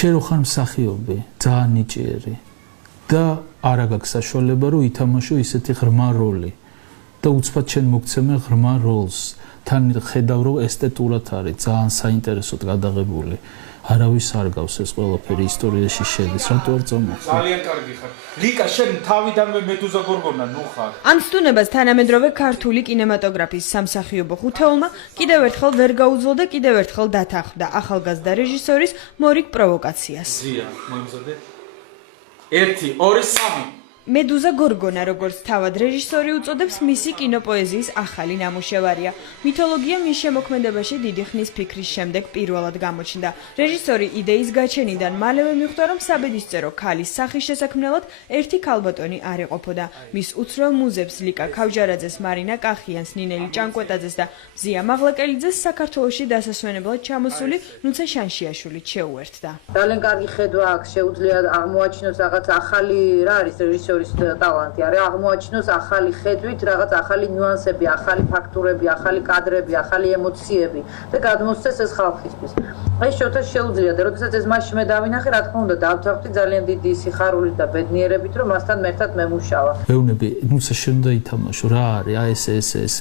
შენ რო ხარ მსახიობი, ძალიან ნიჭიერი და არ აქვს საშუალება რომ ითამაშო ისეთი ღრმა როლი და უცბად შენ მოგცემენ ღრმა როლს. თან ხედავ რომ ესთეტურად არის ძალიან საინტერესოდ გადაღებული. არავის არ გავს ეს ყველაფერი ისტორიაში შედის, რატო არ წამოხდა? ძალიან კარგი ხარ. ლიკა, შენ თავიდანვე მედუზა გორგონა ნუ ხარ. ამ სტუნებას თანამედროვე ქართული კინემატოგრაფის სამსახიობო ხუთეულმა კიდევ ერთხელ ვერ გაუძლო და კიდევ ერთხელ დათანხმდა ახალგაზრდა რეჟისორის მორიგ პროვოკაციას. ზია, მომზადე. 1 2 3 მედუზა გორგონა, როგორც თავად რეჟისორი უწოდებს, მისი კინოპოეზიის ახალი ნამუშევარია. მითოლოგია მის შემოქმედებაში დიდი ხნის ფიქრის შემდეგ პირველად გამოჩნდა. რეჟისორი იდეის გაჩენიდან მალევე მიხვდა, რომ საბედისწერო ქალის სახის შესაქმნელად ერთი ქალბატონი არ ეყოფოდა. მის უცვლელ მუზებს ლიკა ქავჯარაძეს, მარინა კახიანს, ნინელი ჭანკვეტაძეს და ზია მაღლაკელიძეს საქართველოში დასასვენებლად ჩამოსული ნუცე შანშიაშვილით შეუერთდა. ძალიან კარგი ხედვა აქვს, შეუძლია აღმოაჩინოს რაღაც ახალი რა არის რეჟისორი ტალანტი არის აღმოაჩინოს ახალი ხედვით რაღაც ახალი ნიუანსები, ახალი ფაქტურები, ახალი კადრები, ახალი ემოციები და გადმოსცეს ეს ხალხისთვის. ეს შოთა შეუძლია და როდესაც ეს მასში მე დავინახე, რა თქმა უნდა, დავთანხმდი ძალიან დიდი სიხარულით და ბედნიერებით, რომ მასთან ერთად მემუშავა. მეუბნები, ნუცა შენ უნდა ითამაშო, რა არის? აი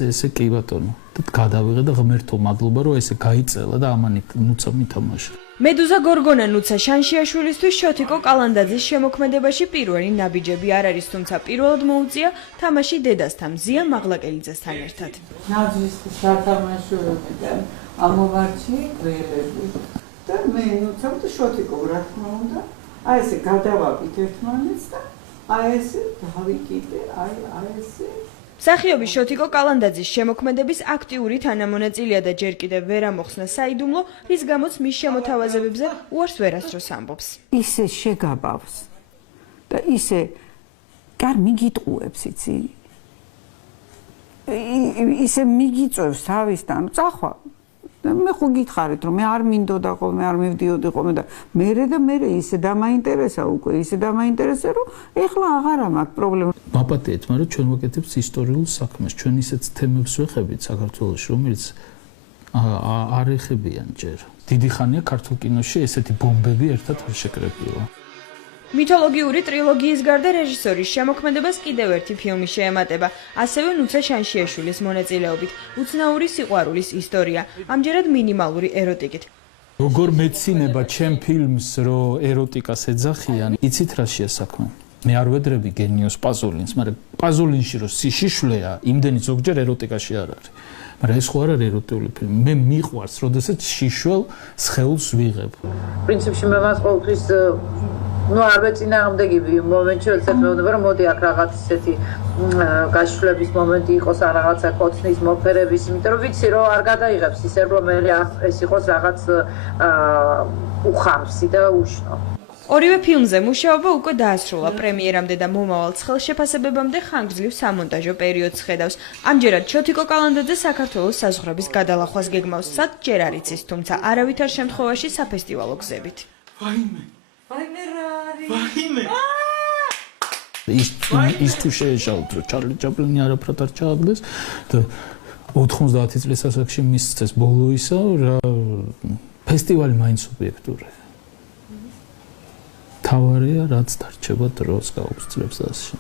ესე კი ბატონო. და გადავიღე და ღმერთო მადლობა რომ ესე გაიწელა და ამანით ნუცა მითამაშა. მედუზა გორგონა ნუცა შანშიაშვილისთვის შოთიკო კალანდაძის შემოქმედებაში პირველი ნაბიჯები არ არის, თუმცა პირველად მოუწია თამაში დედასთან, ზია მაღლაკელიძესთან ერთად. ნაძვის სათამაშოებიდან ამოვარჩი გველები და მე ნუცამ და შოთიკო რა თქმა უნდა, აი ესე გადავაბით ერთმანეთს და აი ესე დავიკიდე, აი ესე მსახიობის შოთიკო კალანდაძის შემოქმედების აქტიური თანამონაწილეა და ჯერ კიდევ ვერ ამოხსნა საიდუმლო, რის გამოც მის შემოთავაზებებზე უარს ვერასდროს ამბობს. ისე შეგაბავს და ისე კარ მიგიტყუებს, იცი? ისე მიგიწევს თავისთან, წახვა. მე ხო გითხარით რომ მე არ მინდოდა ხოლმე, არ მივდიოდი ხოლმე და მე ისე დამაინტერესა უკვე, ისე დამაინტერესა რომ ეხლა აღარა მაქვს პრობლემა. მაპატიეთ, მაგრამ ჩვენ ვაკეთებთ ისტორიულ საქმეს, ჩვენ ისეთ თემებს ვეხებით საქართველოში, რომელიც არ ეხებიან ჯერ. დიდი ხანია ქართულ კინოში ესეთი ბომბები ერთად ვერ შეკრებილა. მითოლოგიური ტრილოგიის გარდა რეჟისორის შემოქმედებას კიდევ ერთი ფილმი შეემატება, ასევე ნუცა შანშიაშვილის მონაწილეობით, უცნაური სიყვარულის ისტორია, ამჯერად მინიმალური ეროტიკით. როგორ მეცინება ჩემ ფილმს, რომ ეროტიკას ეძახიან, იცით რა შეასაქმე? მე არ ვედრები გენიოს პაზოლინს, მაგრამ პაზოლინში რომ სიშიშვლეა, იმდენი ზოგჯერ ეროტიკაში არ არის. მაგრამ ეს ხო არ არის ეროტიული ფილმი. მე მიყვარს, როდესაც შიშვალ სხეულს ვიღებ. პრინციპში მე მას ყოველთვის ну არ ვეწინააღმდეგი მომენტში, როდესაც მეუბნება რომ მოდი აქ რაღაც ისეთი გაშლების მომენტი იყოს, ან რაღაცა კოცნის მოფერების, იმიტომ რომ ვიცი რომ არ გადაიღებს ისე რომ მე ეს იყოს რაღაც უხამსი და უშნო. ორივე ფილმზე მუშაობა უკვე დაასრულა, პრემიერამდე და მომავალ ცხელშეფასებებამდე ხანგრძლივ სამონტაჟო პერიოდს ხედავს. ამჯერად შოთიკო კალანდაძე საქართველოს საზღვრების გადალახვას გეგმავს, სად ჯერ არ იცის, თუმცა არავითარ შემთხვევაში საფესტივალო გზებით. ვაიმე. ის თუ შეეშალოთ, რომ ჩარლი ჩაპლინი არაფრად არ ჩააგდეს და 90 წლის ასაკში მისცეს ბოლო ისა, რა ფესტივალი მაინც ობიექტურია. თავარია, რაც დარჩება დროს გაუგზნებს ასე.